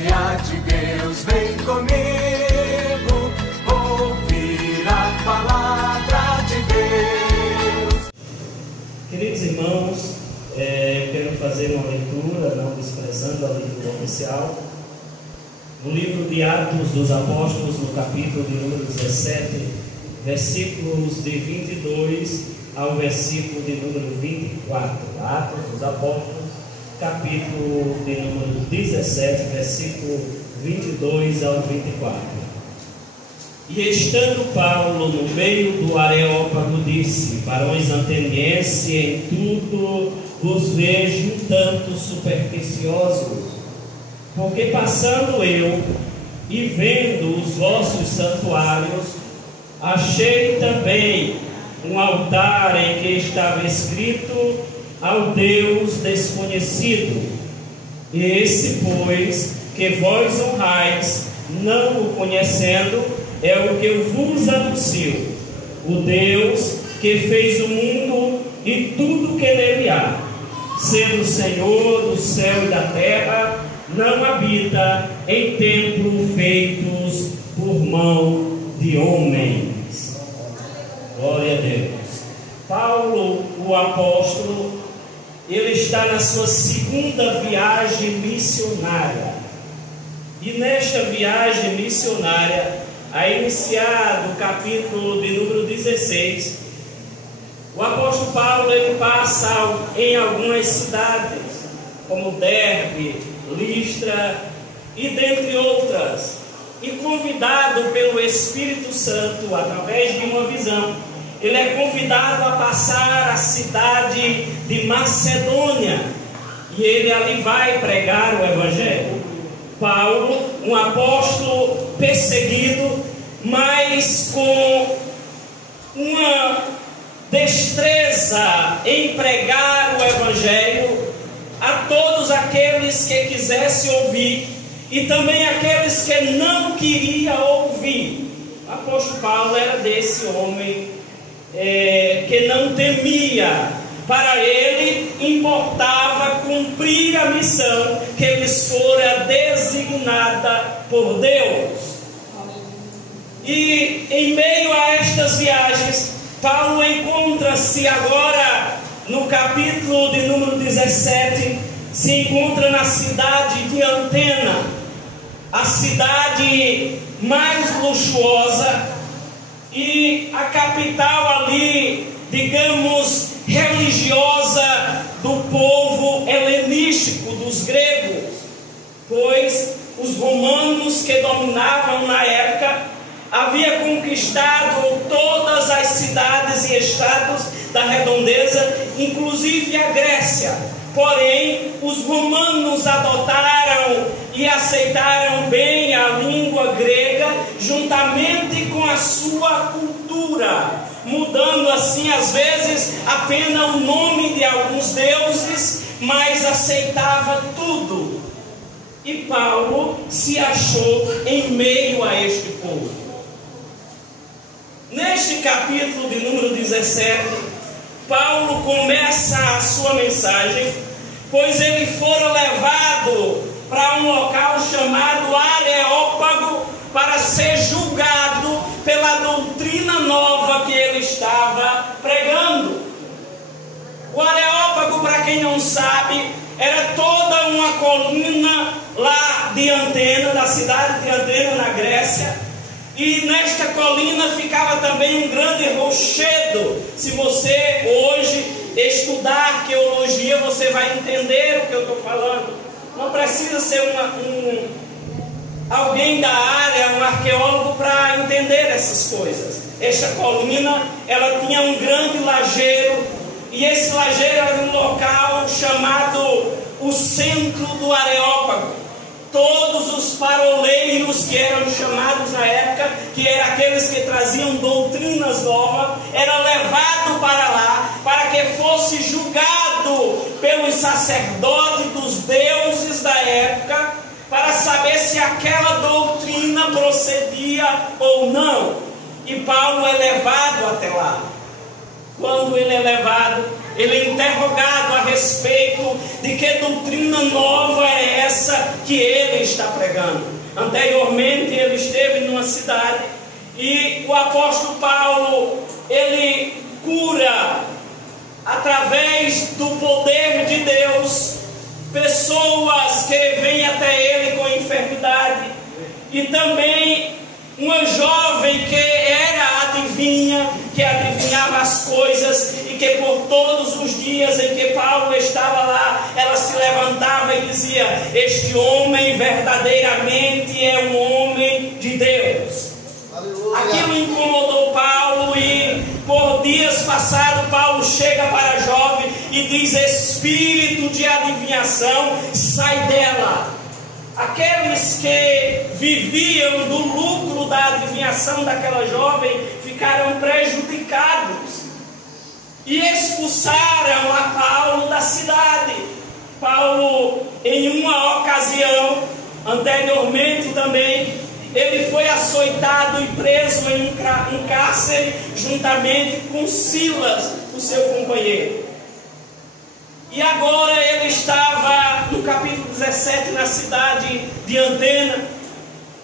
cheia de Deus, vem comigo ouvir a palavra de Deus. Queridos irmãos, quero fazer uma leitura, não desprezando a leitura oficial, no livro de Atos dos Apóstolos, no capítulo de número 17, versículos de 22 ao versículo de número 24. Atos dos Apóstolos, capítulo de número 17, versículo 22 ao 24. E estando Paulo no meio do Areópago, disse: varões atenienses, em tudo vos vejo um tanto supersticiosos, porque passando eu e vendo os vossos santuários, achei também um altar em que estava escrito ao Deus desconhecido. Esse, pois, que vós honrais, não o conhecendo, é o que eu vos anuncio: o Deus que fez o mundo e tudo que nele há, sendo o Senhor do céu e da terra, não habita em templos feitos por mão de homens. Glória a Deus. Paulo, o apóstolo, ele está na sua segunda viagem missionária. E nesta viagem missionária, a iniciar do capítulo de número 16, o apóstolo Paulo ele passa em algumas cidades, como Derbe, Listra e dentre outras, e convidado pelo Espírito Santo, através de uma visão, ele é convidado a passar a cidade de Macedônia, e ele ali vai pregar o Evangelho. Paulo, um apóstolo perseguido, mas com uma destreza em pregar o Evangelho a todos aqueles que quisessem ouvir e também aqueles que não queriam ouvir. O apóstolo Paulo era desse homem que não temia. Para ele importava cumprir a missão que lhes fora designada por Deus. E em meio a estas viagens, Paulo encontra-se agora no capítulo de número 17, se encontra na cidade de Antena, a cidade mais luxuosa e a capital ali, digamos, religiosa do povo helenístico, dos gregos, pois os romanos que dominavam na época haviam conquistado todas as cidades e estados da redondeza, inclusive a Grécia. Porém, os romanos adotaram e aceitaram bem a língua grega, juntamente com a sua cultura, mudando assim às vezes apenas o nome de alguns deuses, mas aceitava tudo. E Paulo se achou em meio a este povo. Neste capítulo de número 17, Paulo começa a sua mensagem, pois ele fora levado para um local chamado Areópago para ser julgado pela doutrina nova que ele estava pregando. O Areópago, para quem não sabe, era toda uma colina lá de Antena, da cidade de Antena, na Grécia. E nesta colina ficava também um grande rochedo. Se você hoje estudar arqueologia, você vai entender o que eu estou falando. Não precisa ser alguém da área, um arqueólogo, para entender essas coisas. Esta colina, ela tinha um grande lajeiro, e esse lajeiro era um local chamado o centro do Areópago. Todos os paroleiros que eram chamados na época, que eram aqueles que traziam doutrinas novas, eram levados para lá, para que fosse julgado pelos sacerdotes dos deuses da época, para saber se aquela doutrina procedia ou não. E Paulo é levado até lá. Quando ele é levado, ele é interrogado a respeito de que doutrina nova é essa que ele está pregando. Anteriormente ele esteve numa cidade e o apóstolo Paulo, ele cura através do poder de Deus pessoas que vêm até ele com enfermidade, e também uma jovem que era adivinha, que adivinhava as coisas, e que por todos os dias em que Paulo estava lá, ela se levantava e dizia: este homem verdadeiramente é um homem de Deus. Aleluia. Aquilo incomodou Paulo, e por dias passados Paulo chega para a jovem e diz: espírito de adivinhação, sai dela. Aqueles que viviam do lucro da adivinhação daquela jovem ficaram prejudicados e expulsaram a Paulo da cidade. Paulo, em uma ocasião, anteriormente também, ele foi açoitado e preso em um cárcere juntamente com Silas, o seu companheiro. E agora ele estava no capítulo 17 na cidade de Antena,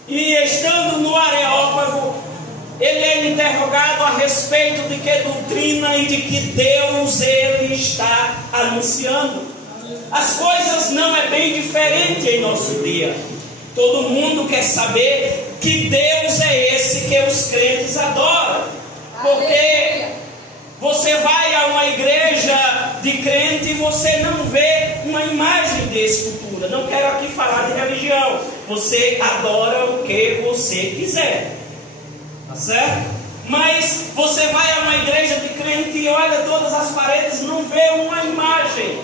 e estando no Areópago, ele é interrogado a respeito de que doutrina e de que Deus ele está anunciando. As coisas não é bem diferente em nosso dia. Todo mundo quer saber que Deus é esse que os crentes adoram, porque você vai a uma igreja de crente e você não vê uma imagem de escultura. Não quero aqui falar de religião. Você adora o que você quiser, tá certo? Mas você vai a uma igreja de crente e olha todas as paredes, não vê uma imagem.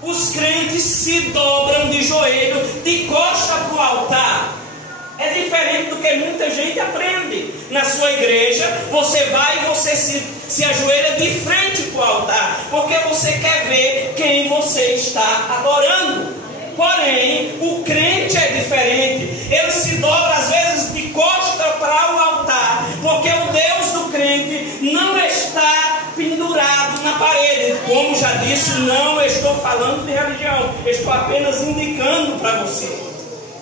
Os crentes se dobram de joelho, de costa para o altar. É diferente do que muita gente aprende. Na sua igreja, você vai e você se ajoelha de frente para o altar, porque você quer ver quem você está adorando. Porém, o crente é diferente. Ele se dobra às vezes de costa para o altar, porque o Deus do crente não está pendurado na parede. Como já disse, não estou falando de religião, estou apenas indicando para você.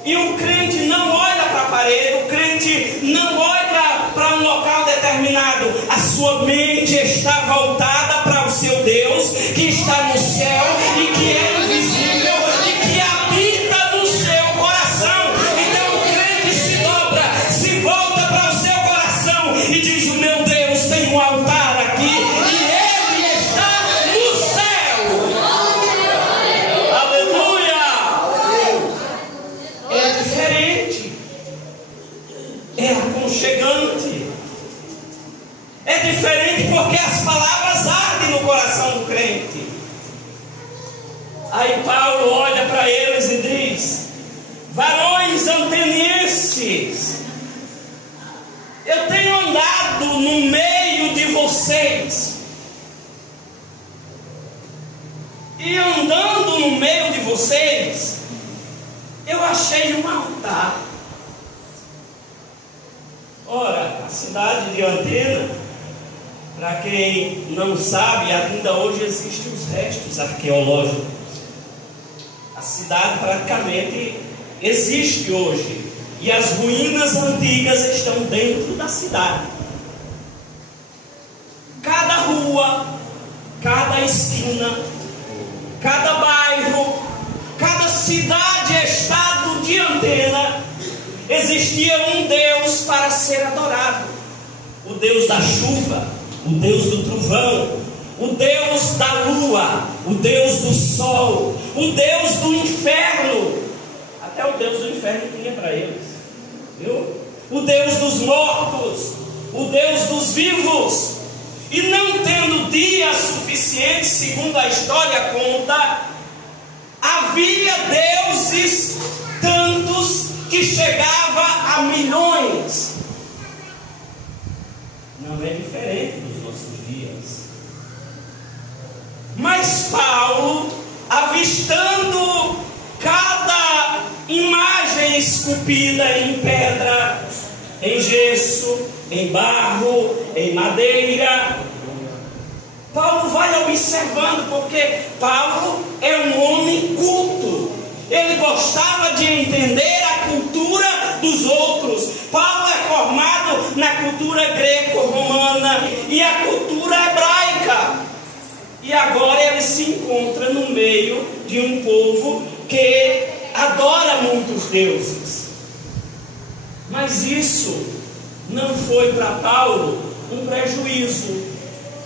E o crente não olha para a parede, o crente não olha para um local determinado. A sua mente está voltada para o seu Deus, que está no céu e que é invisível e que habita no seu coração. Então o crente se dobra, se volta para o seu coração e diz: o meu Deus tem um altar aqui e ele está no céu. Aleluia! É diferente, é aconchegante, é diferente porque as palavras ardem no coração do crente. Aí Paulo olha para eles e diz: varões atenienses, eu tenho andado no meio de vocês, e andando no meio de vocês, eu achei um altar. Ora, a cidade de Antena, para quem não sabe, ainda hoje existem os restos arqueológicos. A cidade praticamente existe hoje, e as ruínas antigas estão dentro da cidade. Cada rua, cada esquina, cada bairro, cada cidade, estado de Antena, existia um Deus para ser adorado. O Deus da chuva, o Deus do trovão, o Deus da lua, o Deus do sol, o Deus do inferno. Até o Deus do inferno tinha para eles, viu? O Deus dos mortos, o Deus dos vivos. E não tendo dias suficientes, segundo a história conta, havia deuses tantos que chegava a milhões. Não é diferente dos nossos dias. Mas Paulo, avistando cada imagem esculpida em pedra, em gesso, em barro, em madeira, Paulo vai observando, porque Paulo é um homem culto. Ele gostava de entender a cultura dos outros. Paulo é formado na cultura greco-romana e a cultura hebraica. E agora ele se encontra no meio de um povo que adora muitos deuses. Mas isso não foi para Paulo um prejuízo.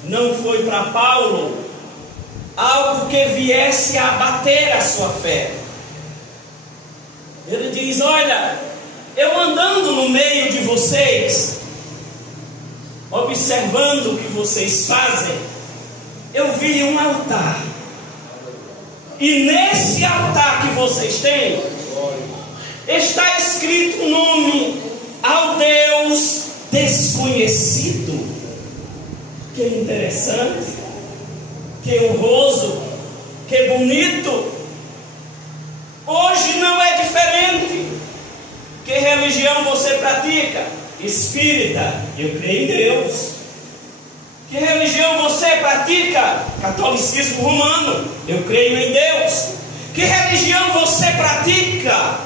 Não foi para Paulo algo que viesse a abater a sua fé. Ele diz: olha, eu andando no meio de vocês, observando o que vocês fazem, eu vi um altar. E nesse altar que vocês têm, está escrito um nome: ao Deus desconhecido. Que interessante, que honroso, que bonito. Hoje não é diferente. Que religião você pratica? Espírita, eu creio em Deus. Que religião você pratica? Catolicismo romano, eu creio em Deus. Que religião você pratica?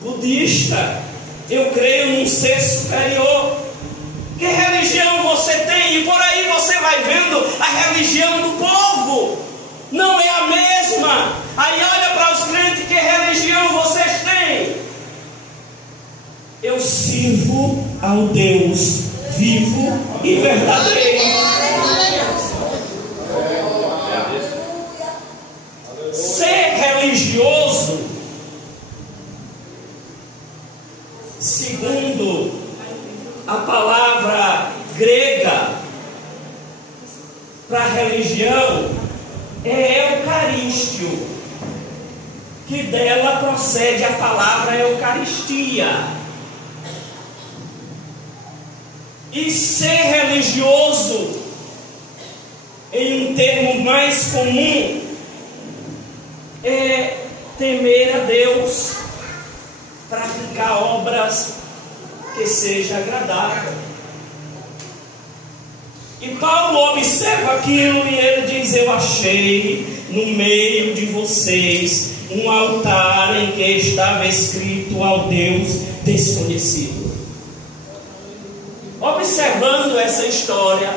Budista, eu creio num ser superior. Que religião você tem? E por aí você vai vendo a religião do povo. Não é a mesma. Aí olha para os crentes, que religião vocês têm? Eu sirvo ao Deus vivo e verdadeiro. Ser religioso, segundo a palavra grega para religião, é eucarístio, que dela procede a palavra Eucaristia. E ser religioso, em um termo mais comum, é temer a Deus, praticar obras que seja agradável. E Paulo observa aquilo e ele diz: eu achei no meio de vocês um altar em que estava escrito ao Deus desconhecido. Observando essa história,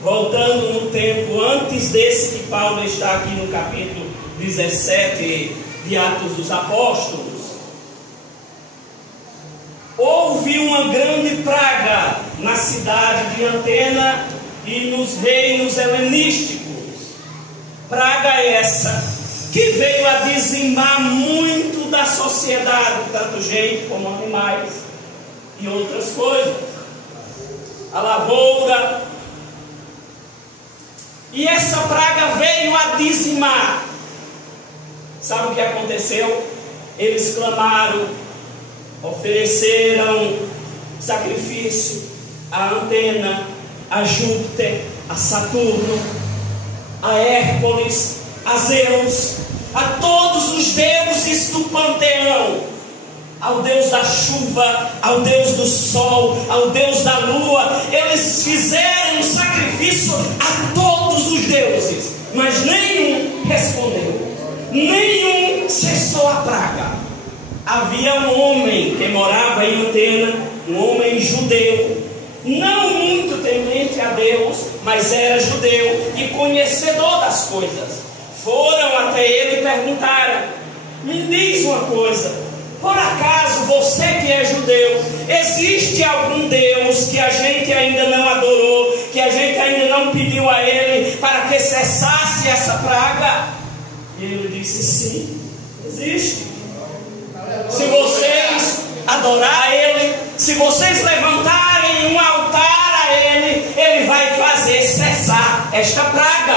voltando no tempo antes desse que Paulo está aqui no capítulo 17 de Atos dos Apóstolos, houve uma grande praga na cidade de Antena e nos reinos helenísticos. Praga essa que veio a dizimar muito da sociedade, tanto gente como animais e outras coisas. A lavoura. E essa praga veio a dizimar. Sabe o que aconteceu? Eles clamaram, ofereceram sacrifício a Antena, a Júpiter, a Saturno, a Hércules, a Zeus, a todos os deuses do panteão, ao Deus da chuva, ao Deus do sol, ao Deus da lua. Eles fizeram sacrifício a todos os deuses, mas nenhum respondeu, nenhum cessou a praga. Havia um homem que morava em Antena, um homem judeu, não muito temente a Deus, mas era judeu e conhecedor das coisas. Foram até ele e perguntaram: me diz uma coisa, por acaso você que é judeu, existe algum Deus que a gente ainda não adorou, que a gente ainda não pediu a ele para que cessasse essa praga? E ele disse: sim, existe. Se vocês adorarem a ele, se vocês levantarem um altar a ele, ele vai fazer cessar esta praga.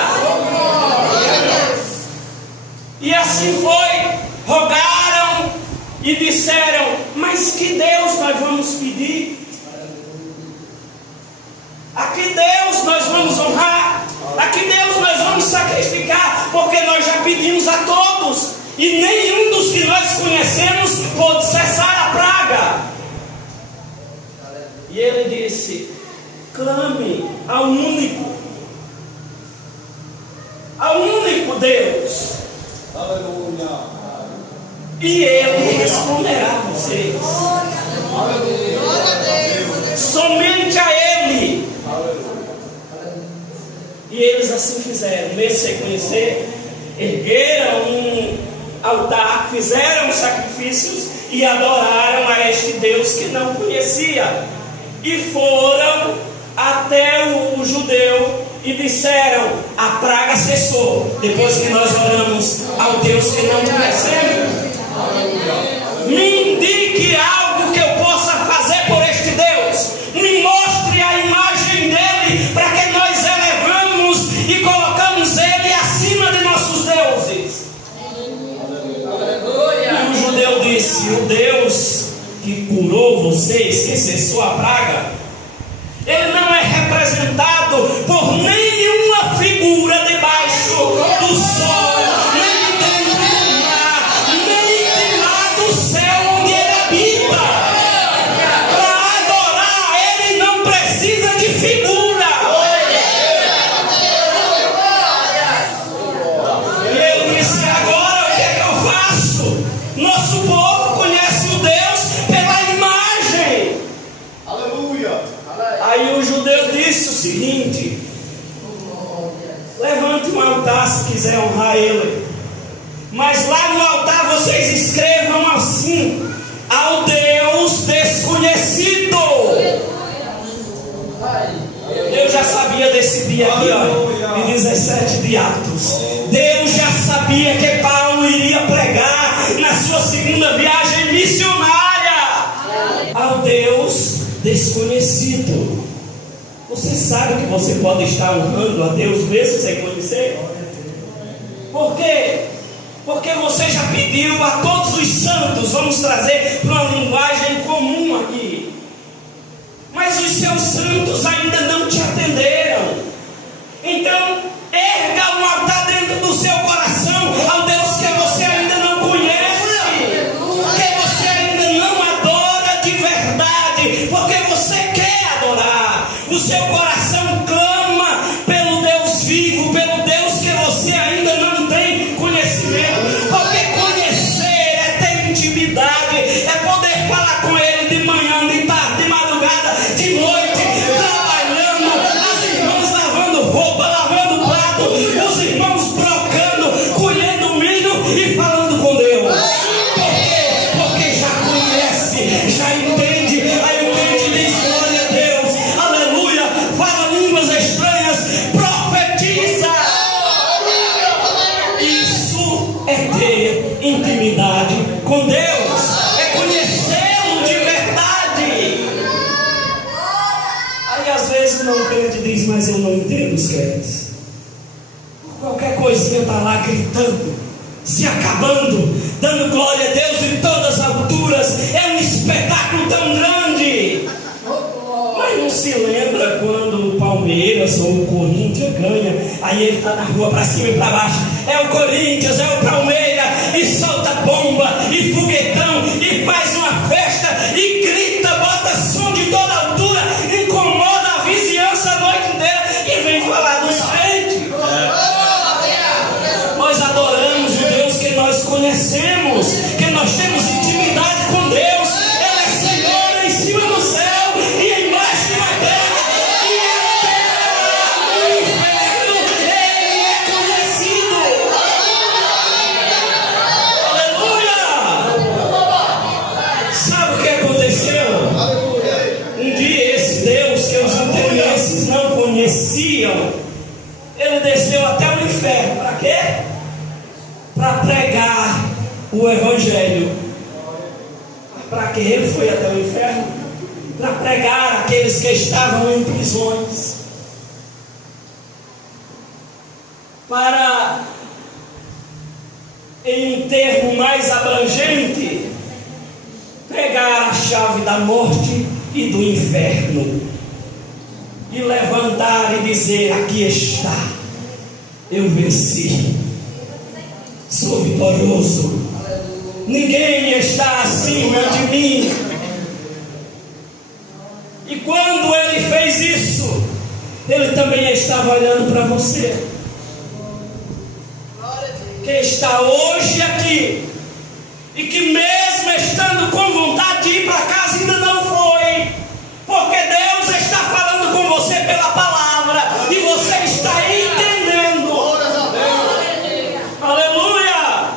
E assim foi. Rogaram e disseram: mas que Deus nós vamos pedir? A que Deus nós vamos honrar? A que Deus nós vamos sacrificar? Porque nós já pedimos a todos e nenhum dos que nós conhecemos pôde cessar a praga. E ele disse: clame ao único Deus. Aleluia. e Ele responderá a vocês. Somente a Ele. E eles assim fizeram. Mesmo sem conhecer, ergueram um altar, fizeram sacrifícios e adoraram a este Deus que não conhecia. E foram até o judeu e disseram: a praga cessou, depois que nós oramos ao Deus que não conhecemos. Me indique algo que eu possa fazer por este Deus. Me mostre a imagem dele, para que nós elevamos e colocamos ele acima de nossos deuses. E o judeu disse: o Deus que curou vocês, que cessou a praga, ele não é representado por nenhuma figura debaixo do sol, nem dentro do mar, nem de lá do céu onde ele habita. Para adorar, ele não precisa de figura. E ele disse: agora o que é que eu faço? Nosso povo conhece o Deus pela imagem. Aleluia. Aí o judeu disse o seguinte: levante um altar se quiser honrar ele, mas lá no altar vocês escrevam assim: ao Deus desconhecido. Eu já sabia desse dia aqui, ó, em 17 de Atos. Deus já sabia que Paulo iria pregar na sua segunda viagem missionária ao Deus desconhecido. Você sabe que você pode estar honrando a Deus mesmo sem conhecer? Por quê? Porque você já pediu a todos os santos, vamos trazer para uma linguagem comum aqui, mas os seus santos ainda não te atenderam. Então, erga um altar dentro do seu coração ao Deus que você ainda não conhece, que você ainda não adora de verdade, porque você quer adorar. O seu coração clama pelo Deus vivo, pelo Deus que você ainda não tem conhecimento. Porque conhecer é ter intimidade, é poder falar com Ele de manhã, de tarde, de madrugada, de noite, trabalhando, as irmãs lavando roupa, lavando prato, os irmãos brocando, colhendo milho e falando com Deus. Por quê? Porque já conhece, já entende. Aí o crente diz: glória a Deus, aleluia, fala línguas estranhas, profetiza. Isso é ter intimidade com Deus, é conhecê-lo de verdade. Aí às vezes não crente diz: mas eu não entendo os crentes. Qualquer coisinha está lá gritando, se acabando, dando glória a Deus em todas as alturas. É um espetáculo tão grande. Mas não se lembra quando o Palmeiras ou o Corinthians ganha, aí ele está na rua para cima e para baixo: é o Corinthians, é o Palmeiras, e solta bomba e foguetão e faz uma festa e grita, bota som de toda altura, incomoda a vizinhança a noite inteira e vem falar dos crentes. Nós adoramos o Deus que nós conhecemos, que nós temos intimidade com Deus. Ele é Senhor em cima do céu e embaixo na terra, e até o inferno Ele é conhecido. Aleluia! Sabe o que aconteceu? Um dia esse Deus que os anteriores não conheciam, ele desceu até o inferno. Para quê? Para pregar o Evangelho. Para que ele foi até o inferno? Para pregar aqueles que estavam em prisões. Para, em um termo mais abrangente, pegar a chave da morte e do inferno e levantar e dizer: aqui está, eu venci, sou vitorioso, ninguém está acima de mim. E quando ele fez isso, ele também estava olhando para você, que está hoje aqui e que mesmo estando com vontade de ir para casa ainda não foi, porque Deus está falando com você pela palavra e você está entendendo. Aleluia!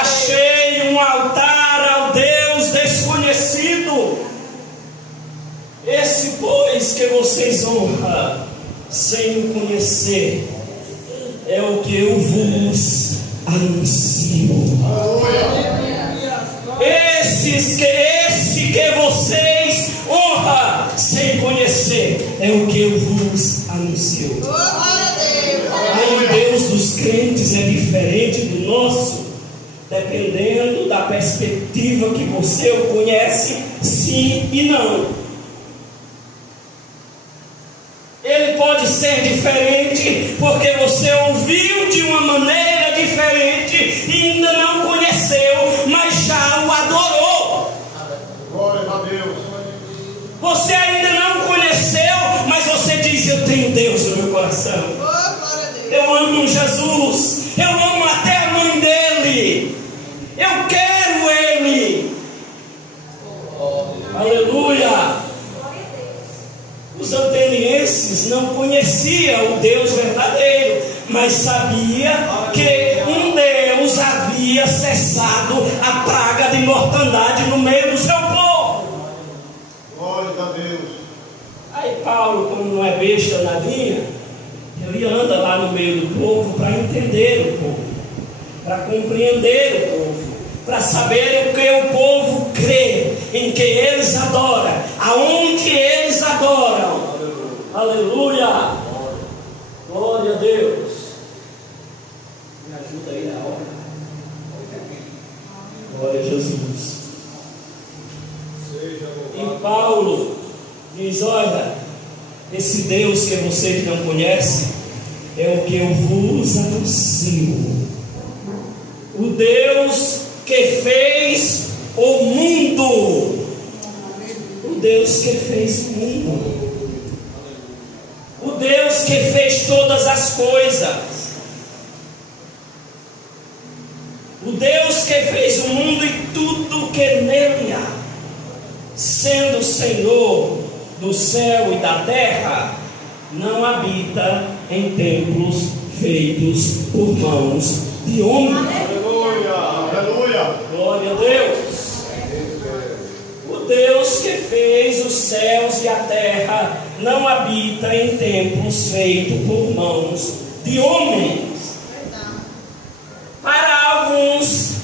Achei um altar ao Deus desconhecido. Esse, pois, que vocês honram sem o conhecer, é o que eu vos anuncio. Esse que vocês honram sem conhecer, é o que eu vos anuncio. Aí o Deus dos crentes é diferente do nosso, dependendo da perspectiva que você o conhece, sim e não. Ele pode ser diferente porque você ouviu de uma maneira diferente e ainda não conheceu, mas já o adorou. Glória a Deus. Você ainda não conheceu, mas você diz: eu tenho Deus no meu coração. Eu amo Jesus. Eu amo até a mãe dele. Eu quero ele. Aleluia. Os atenienses não conheciam o Deus verdadeiro, mas sabia que um Deus havia cessado a praga de mortandade no meio do seu povo. Glória a Deus. Aí Paulo, como não é besta nadinha, ele anda lá no meio do povo para entender o povo, para compreender o povo, para saber o que o povo crê, em que eles adoram, aonde eles adoram. Aleluia! Glória a Deus! Me ajuda aí na hora. Glória a Jesus. E Paulo diz: olha, esse Deus que vocês não conhecem é o que eu vos anuncio. O Deus que fez o mundo. O Deus que fez o mundo. O Deus que fez todas as coisas. O Deus que fez o mundo e tudo que nele há. Sendo o Senhor do céu e da terra, não habita em templos feitos por mãos de homem. Aleluia. Aleluia. Glória a Deus. O Deus que fez os céus e a terra não habita em templos feitos por mãos de homens. Para alguns,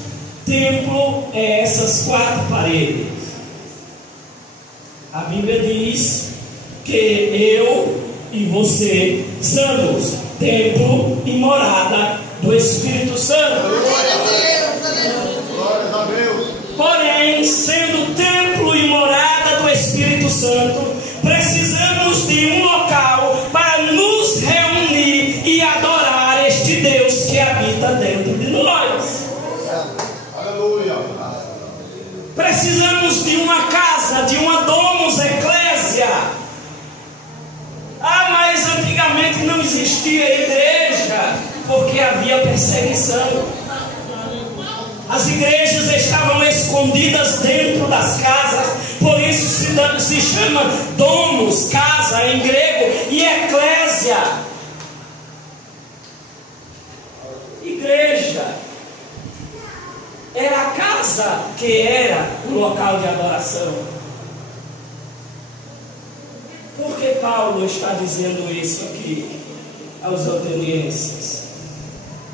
templo é essas quatro paredes. A Bíblia diz que eu e você somos templo e morada do Espírito Santo. Glória a Deus. Porém, sendo templo e morada do Espírito Santo, precisamos de um local para nos reunir e adorar este Deus que habita dentro de nós. Aleluia. Precisamos de uma casa, de uma domus eclésia. Mas antigamente não existia igreja, porque havia perseguição. As igrejas estavam escondidas dentro das casas, por isso se chama domus, casa em grego, e eclésia, igreja. Era a casa que era o local de adoração. Por que Paulo está dizendo isso aqui aos atenienses?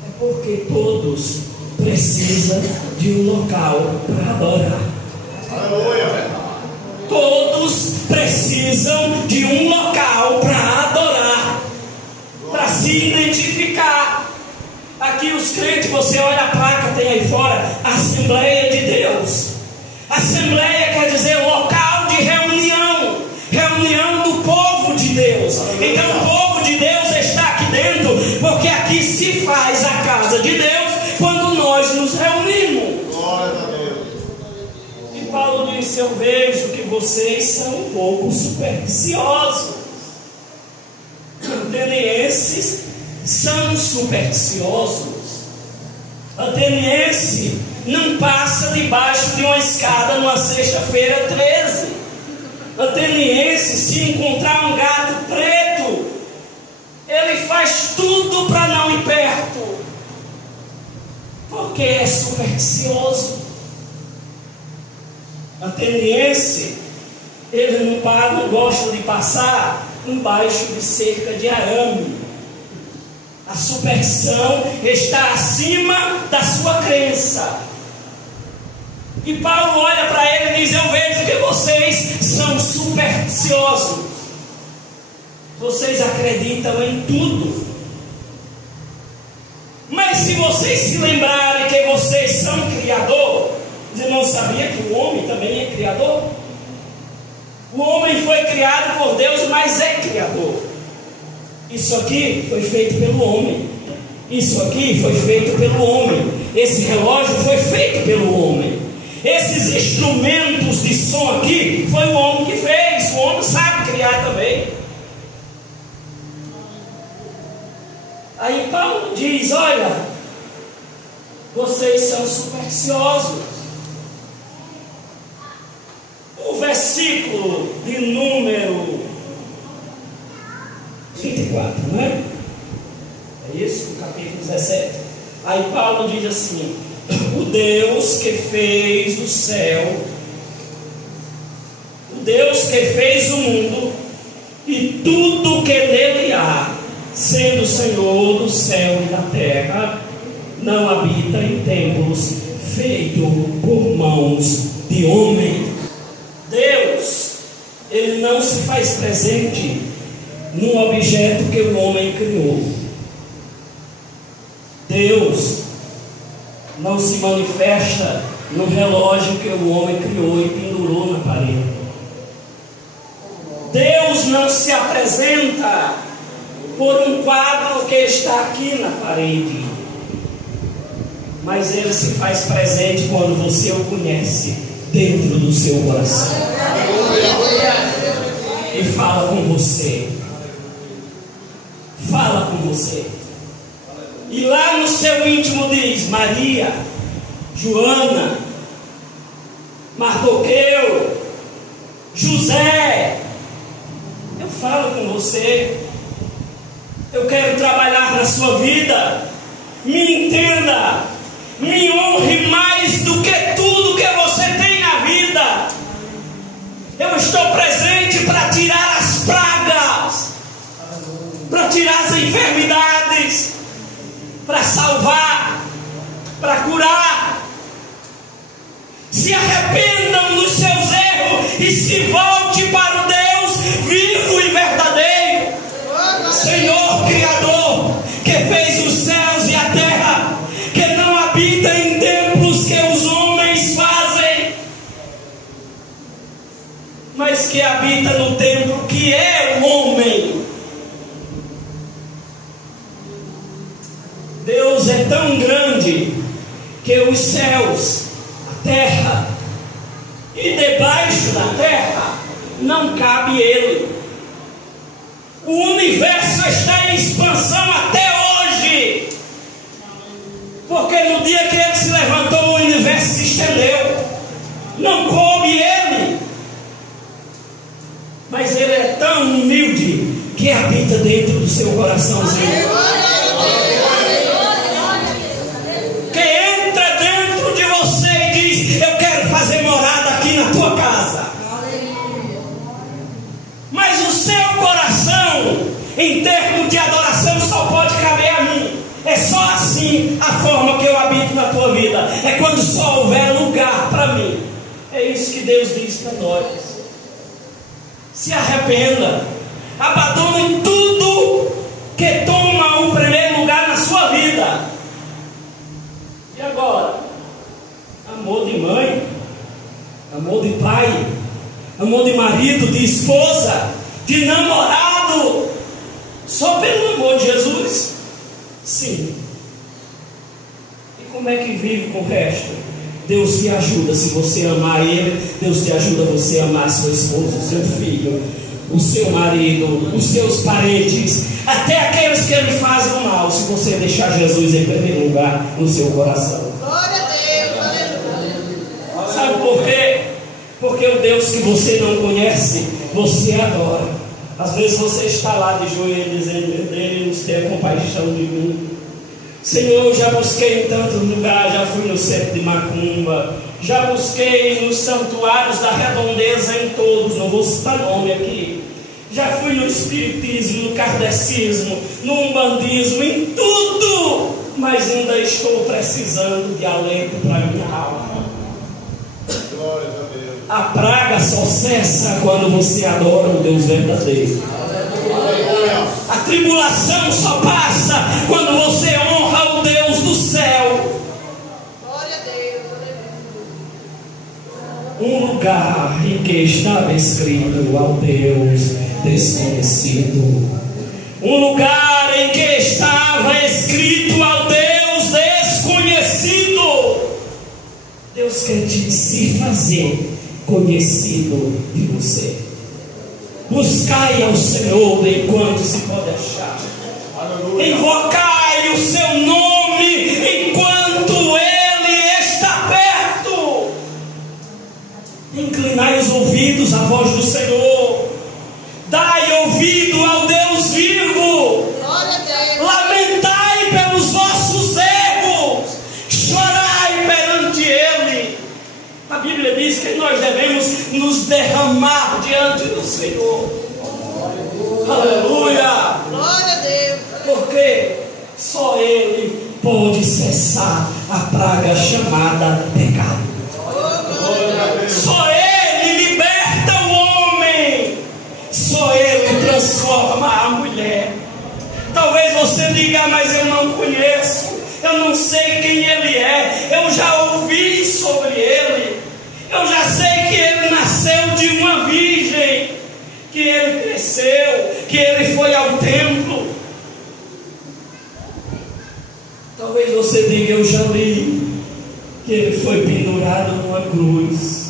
É porque todos precisam de um local para adorar. Aleluia. Todos precisam de um local para adorar, para se identificar. Aqui os crentes, você olha a placa, tem aí fora, Assembleia de Deus. Assembleia quer dizer local de reunião, reunião do povo de Deus. Então o povo de Deus está aqui dentro, porque aqui se faz a casa de Deus quando nós nos reunimos. Glória a Deus. E Paulo disse: eu vejo que vocês são um pouco supersticiosos. Atenienses são supersticiosos. Ateniense não passa debaixo de uma escada numa sexta-feira 13. Ateniense, se encontrar um gato preto, ele faz tudo para não ir perto, porque é supersticioso. Ateniense, ele não gosta de passar embaixo de cerca de arame. A superstição está acima da sua crença. E Paulo olha para ele e diz: eu vejo que vocês são supersticiosos. Vocês acreditam em tudo. Mas se vocês se lembrarem que vocês são criador, você não sabia que o homem também é criador? O homem foi criado por Deus, mas é criador. Isso aqui foi feito pelo homem. Isso aqui foi feito pelo homem. Esse relógio foi feito pelo homem. Esses instrumentos de som aqui foi o homem que fez. O homem sabe criar também. Aí Paulo diz: olha, vocês são supersticiosos. O versículo de número 24, não é? É isso? O capítulo 17. Aí Paulo diz assim: o Deus que fez o céu, o Deus que fez o mundo e tudo que nele há, sendo o Senhor do céu e da terra, não habita em templos feitos por mãos de homem. Deus, ele não se faz presente num objeto que o homem criou. Deus não se manifesta no relógio que o homem criou e pendurou na parede. Deus não se apresenta por um quadro que está aqui na parede, mas ele se faz presente quando você o conhece dentro do seu coração e fala com você. Fala com você. E lá no seu íntimo diz: Maria, Joana, Mardoqueu, José, eu falo com você. Eu quero trabalhar na sua vida. Me entenda, me honre mais do que tudo que você tem na vida. Eu estou presente para tirar as pragas, para tirar as enfermidades, para salvar, para curar. Se arrependam dos seus erros e se volte para o Deus vivo e verdadeiro. Senhor Criador, que fez os céus e a terra, que não habita em templos que os homens fazem, mas que habita no templo que é o homem. Deus é tão grande que os céus, a terra e debaixo da terra não cabe Ele. O universo está em expansão até hoje, porque no dia que Ele se levantou, o universo se estendeu. Não coube Ele, mas Ele é tão humilde que habita dentro do seu coraçãozinho, que entra dentro de você e diz: eu quero fazer morada aqui na tua casa. Mas o seu coração, em termos de adoração, só pode caber a mim. É só assim a forma que eu habito na tua vida. É quando só houver lugar para mim. É isso que Deus diz para nós. Se arrependa, abandone tudo que toma o primeiro lugar na sua vida. E agora? Amor de mãe, amor de pai, amor de marido, de esposa, de namorado, só pelo amor de Jesus? Sim. E como é que vive com o resto? Deus te ajuda. Se você amar Ele, Deus te ajuda você a amar sua esposa, o seu filho, o seu marido, os seus parentes, até aqueles que lhe fazem mal, se você deixar Jesus em primeiro lugar no seu coração. Glória a Deus, aleluia. Deus que você não conhece, você adora. Às vezes você está lá de joelho dizendo: meu Deus, tenha compaixão de mim. Senhor, eu já busquei em tantos lugares, já fui no centro de Macumba, já busquei nos santuários da redondeza em todos, não vou citar nome aqui. Já fui no espiritismo, no kardecismo, no umbandismo, em tudo, mas ainda estou precisando de alento para minha alma. Glória a Deus. A praga só cessa quando você adora o Deus verdadeiro. Aleluia. A tribulação só passa quando você honra o Deus do céu. Glória a Deus. Um lugar em que estava escrito ao Deus desconhecido. Um lugar em que estava escrito ao Deus desconhecido. Deus quer se fazer conhecido de você. Buscai ao Senhor enquanto se pode achar. Aleluia. Invocai o seu nome enquanto Ele está perto. Inclinai os ouvidos à voz do Senhor. Dai ouvido ao Deus vivo. Glória a Deus. Lamentai pelos vossos erros. Chorai perante Ele. A Bíblia diz que nós devemos nos derramar diante do Senhor. Aleluia. Glória a Deus. Porque só Ele pode cessar a praga chamada pecado. Glória a Deus. Só Ele liberta o homem. Só Ele transforma a mulher. Talvez você diga: mas eu não conheço, eu não sei quem Ele é, eu já ouvi sobre Ele, eu já sei que Ele nasceu de uma virgem, que Ele cresceu, que Ele foi ao templo. Talvez você diga: eu já li que Ele foi pendurado numa cruz,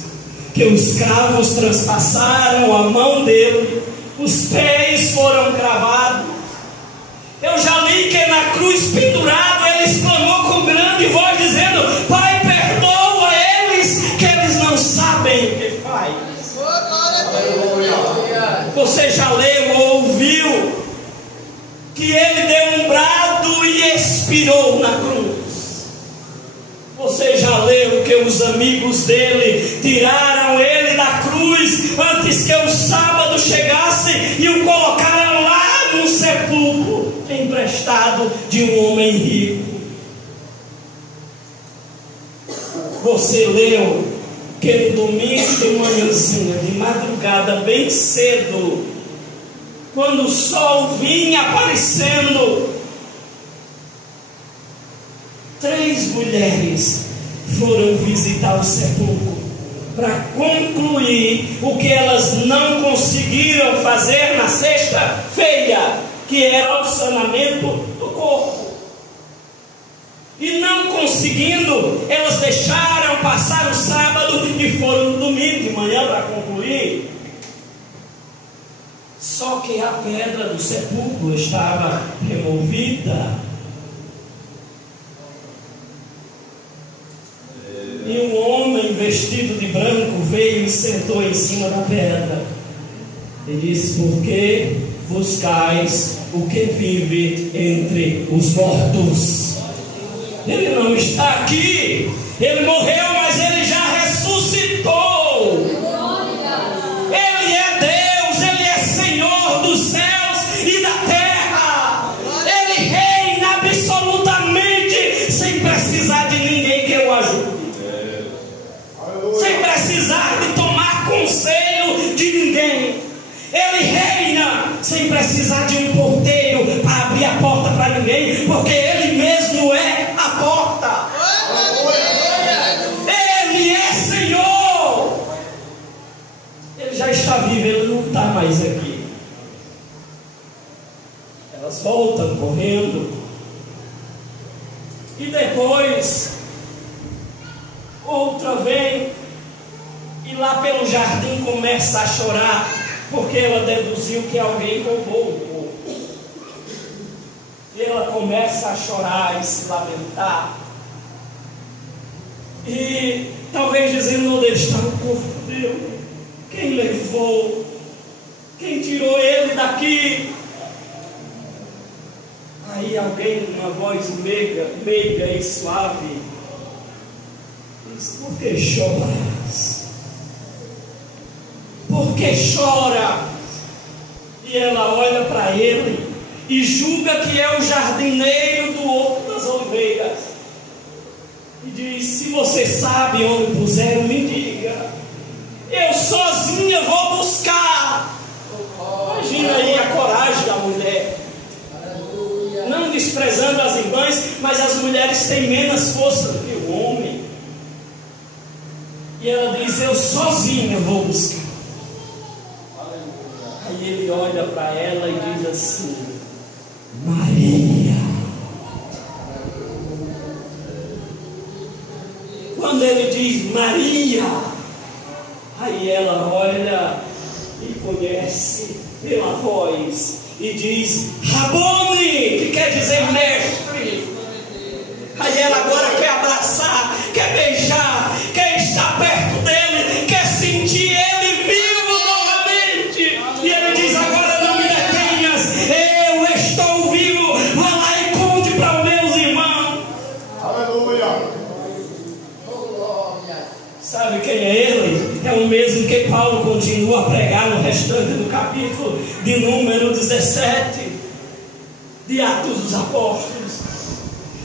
que os cravos transpassaram a mão dele, os pés foram cravados. Eu já li que na cruz pendurado Ele exclamou com grande voz dizendo: Pai, perdoa eles, que eles não sabem o que faz. Oh, glória a Deus. Você já leu ou ouviu que Ele deu um brado e expirou na cruz? Você já leu que os amigos dele tiraram Ele da cruz antes que o sábado chegasse e o colocaram lá no sepulcro emprestado de um homem rico? Você leu que no domingo de manhãzinha, de madrugada, bem cedo, quando o sol vinha aparecendo, 3 mulheres foram visitar o sepulcro para concluir o que elas não conseguiram fazer na sexta-feira, que era o sanamento do corpo. E não conseguindo, elas deixaram passar o sábado e foram no domingo de manhã para concluir. Só que a pedra do sepulcro estava removida. E um homem vestido de branco veio e sentou em cima da pedra. E disse: por que buscais o que vive entre os mortos? Ele não está aqui. Ele morreu, mas Ele já ressuscitou. Ele é Deus, Ele é Senhor dos céus e da terra. Ele reina absolutamente, sem precisar de ninguém que o ajude, sem precisar de tomar conselho de ninguém. Ele reina sem precisar de um porteiro para abrir a porta para ninguém, porque Ele mesmo é a porta. Ele é Senhor. Ele já está vivo, Ele não está mais aqui. Elas voltam correndo. E depois outra vem e lá pelo jardim começa a chorar, porque ela deduziu que alguém roubou o corpo. E ela começa a chorar e se lamentar. E talvez dizendo: onde está o corpo dele? Quem levou? Quem tirou ele daqui? Aí alguém, numa voz meiga e suave, diz: por que choras? Por que choras? E ela olha para ele e julga que é o jardineiro do Horto das Oliveiras. E diz: se você sabe onde puseram, me diga. Eu sozinha vou buscar. Imagina aí a coragem da mulher. Não desprezando as irmãs, mas as mulheres têm menos força do que o homem. E ela diz: eu sozinha vou buscar. Aí ele olha para ela e diz assim: Maria. Quando ele diz Maria, aí ela olha e conhece pela voz e diz Rabone, que quer dizer mestre. Aí ela agora quer abraçar, quer beijar, quer estar perto dele, quer sentir ele vivo novamente. E ele diz: agora não me detenhas, eu estou vivo. Vá lá e conte para os meus irmãos. Aleluia. Sabe quem é ele? É o mesmo que Paulo continua a pregar no restante do capítulo de número 17 de Atos dos Apóstolos.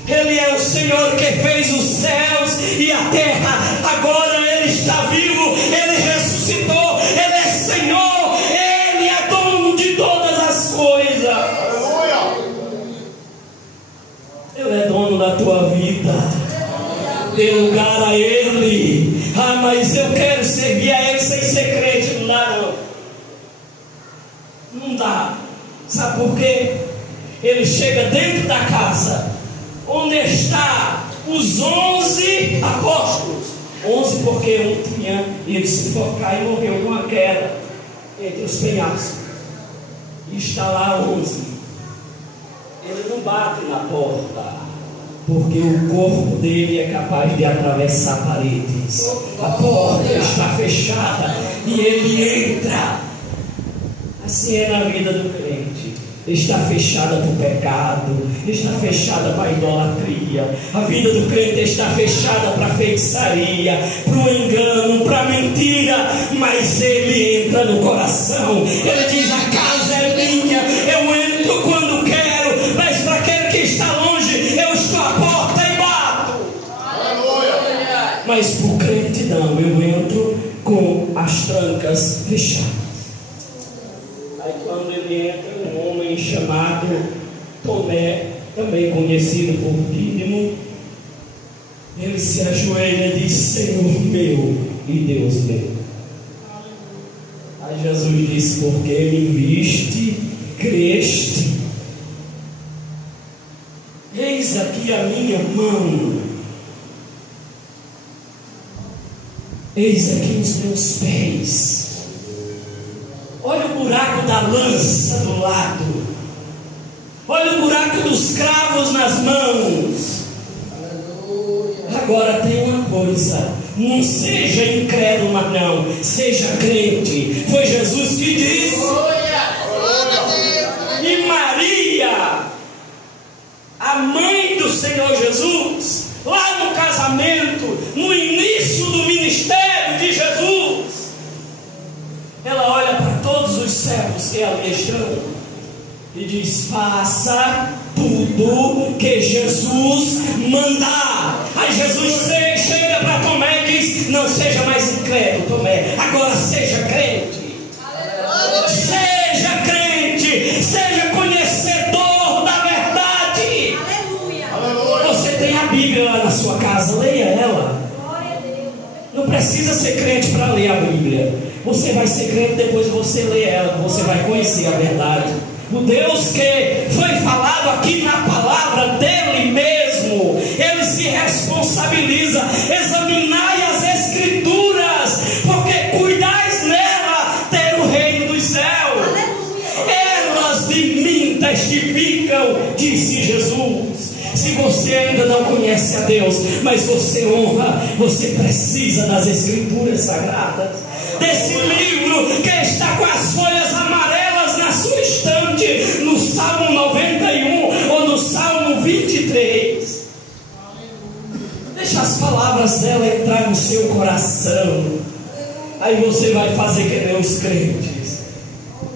Ele é o Senhor que fez os céus e a terra. Agora Ele está vivo, Ele ressuscitou, Ele é Senhor, Ele é dono de todas as coisas. Aleluia. Ele é dono da tua vida. Dê lugar a Ele. Ah, mas eu quero servir a Ele sem ser crente. Não dá, não. Não dá. Sabe por quê? Ele chega dentro da casa onde está os 11 apóstolos. 11 porque um tinha ido se enforcar e morreu com a queda entre os penhascos. E está lá 11. Ele não bate na porta, porque o corpo dele é capaz de atravessar paredes. A porta está fechada e ele entra. Assim é na vida do crente. Está fechada para o pecado, está fechada para a idolatria. A vida do crente está fechada para a feitiçaria, para o engano, para a mentira. Mas ele entra no coração. Ele diz: a casa é minha, eu entro quando quero. Mas para aquele que está longe, eu estou à porta e bato. Aleluia. Mas para o crente não, eu entro com as trancas fechadas. Aí quando ele entra, um homem chamado Tomé, também conhecido por Dídimo, ele se ajoelha e diz: Senhor meu e Deus meu. Aí Jesus disse: porque me viste, creste. Eis aqui a minha mão, eis aqui os meus pés. Olha o buraco da lança do lado. Olha o buraco dos cravos nas mãos. Agora tem uma coisa: não seja incrédulo, mas não, seja crente. Foi Jesus que disse. E Maria, a mãe do Senhor Jesus, lá no casamento, no início do ministério de Jesus, ela olha para todos os servos que ali estão e diz: faça tudo que Jesus mandar. Aí Jesus chega para Tomé e diz: não seja mais incrédulo, Tomé, agora seja crente. Seja crente, seja conhecedor da verdade. Aleluia. Você tem a Bíblia lá na sua casa, leia ela. Não precisa ser crente para ler a Bíblia. Você vai ser crente depois que você lê ela, você vai conhecer a verdade. O Deus que foi falado aqui na palavra dele mesmo, ele se responsabiliza. Examinai as Escrituras, porque cuidais nela ter o reino dos céus. Elas de mim testificam, disse Jesus. Se você ainda não conhece a Deus, mas você honra, você precisa das Escrituras sagradas. desse livro que está com as folhas amarelas na sua estante, no Salmo 91 ou no Salmo 23. Deixa as palavras dela entrar no seu coração. Aí você vai fazer que nem os crentes.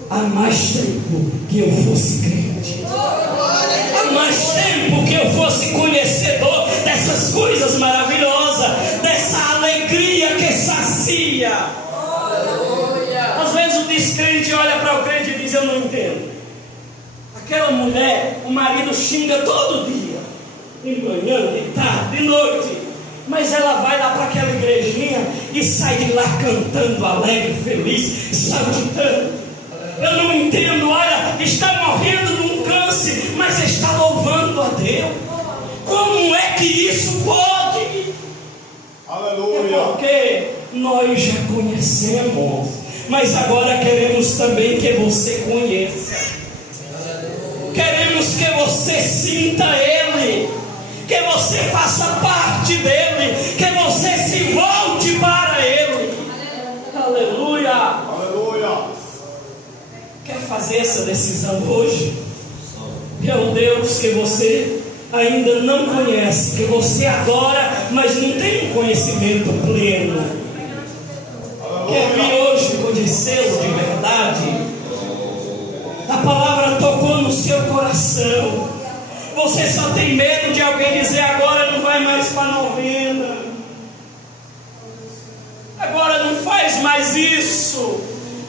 Há mais tempo que eu fosse crente, há mais tempo que eu fosse conhecedor dessas coisas maravilhosas, dessa alegria que sacia. Às vezes o descrente olha para o crente e diz: eu não entendo. Aquela mulher, o marido xinga todo dia, de manhã, de tarde, de noite, mas ela vai lá para aquela igrejinha e sai de lá cantando, alegre, feliz, saltitando. Eu não entendo, olha, está morrendo de um câncer, mas está louvando a Deus. Como é que isso pode? Aleluia. Porque nós já conhecemos, mas agora queremos também que você conheça. Queremos que você sinta Ele, que você faça parte dele, que você se volte para Ele. Aleluia. Aleluia. Quer fazer essa decisão hoje? É o Deus que você ainda não conhece, que você adora, mas não tem um conhecimento pleno. Quer vir hoje conhecê-lo de verdade? A palavra tocou no seu coração. Você só tem medo de alguém dizer: agora não vai mais para a novena, agora não faz mais isso.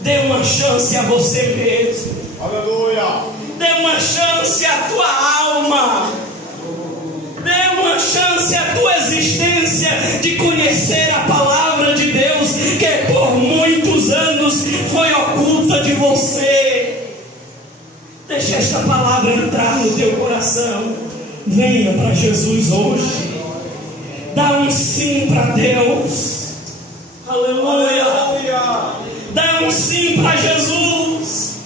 Dê uma chance a você mesmo. Aleluia. Dê uma chance à tua alma. Dê uma chance à tua existência de conhecer a palavra de Deus, que por muitos anos foi oculta de você. Deixa esta palavra entrar no teu coração. Venha para Jesus hoje. Dá um sim para Deus. Aleluia. Dá um sim para Jesus.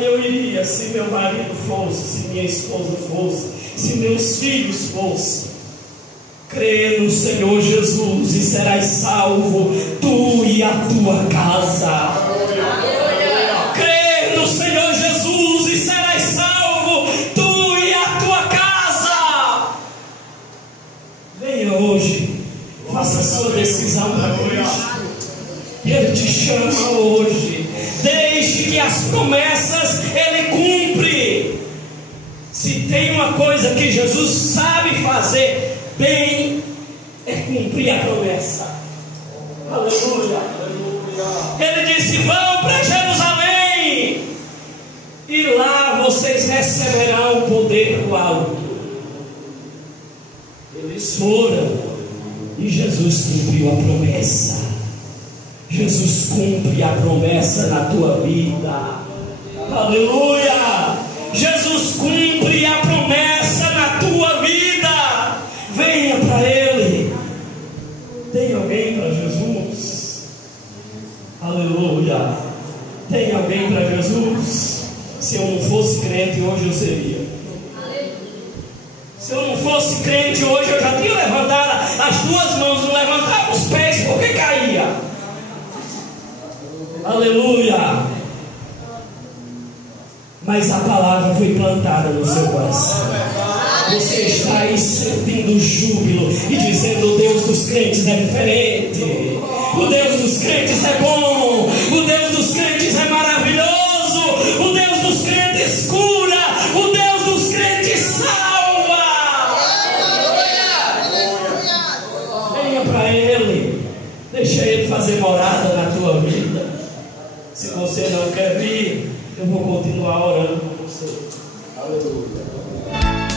Eu iria se meu marido fosse, se minha esposa fosse, se meus filhos fossem. Crê no Senhor Jesus e serás salvo, tu e a tua casa. Crê no Senhor Jesus e serás salvo, tu e a tua casa. Venha hoje, faça a sua decisão para Cristo. Ele te chama hoje. Deixe que as promessas Ele cumpre. Se tem uma coisa que Jesus sabe fazer bem, é cumprir a promessa. Aleluia. Ele disse: vão para Jerusalém, e lá vocês receberão o poder do alto. Eles foram, e Jesus cumpriu a promessa. Jesus cumpre a promessa na tua vida. Aleluia. Jesus cumpre a promessa na tua vida. Venha para Ele. Tem alguém para Jesus? Aleluia. Tem alguém para Jesus? Se eu não fosse crente hoje, eu seria. Se eu não fosse crente hoje, eu já tinha levantado as duas mãos, não levantava os pés porque caía. Aleluia. Mas a palavra foi plantada no seu coração. Você está aí sentindo júbilo e dizendo: o Deus dos crentes é diferente, o Deus dos crentes é bom, o Deus dos crentes é maravilhoso, o Deus dos crentes cura, o Deus dos crentes salva. Venha para Ele, deixa Ele fazer morada na tua vida. Se você não quer vir, eu vou continuar orando por você. Aleluia.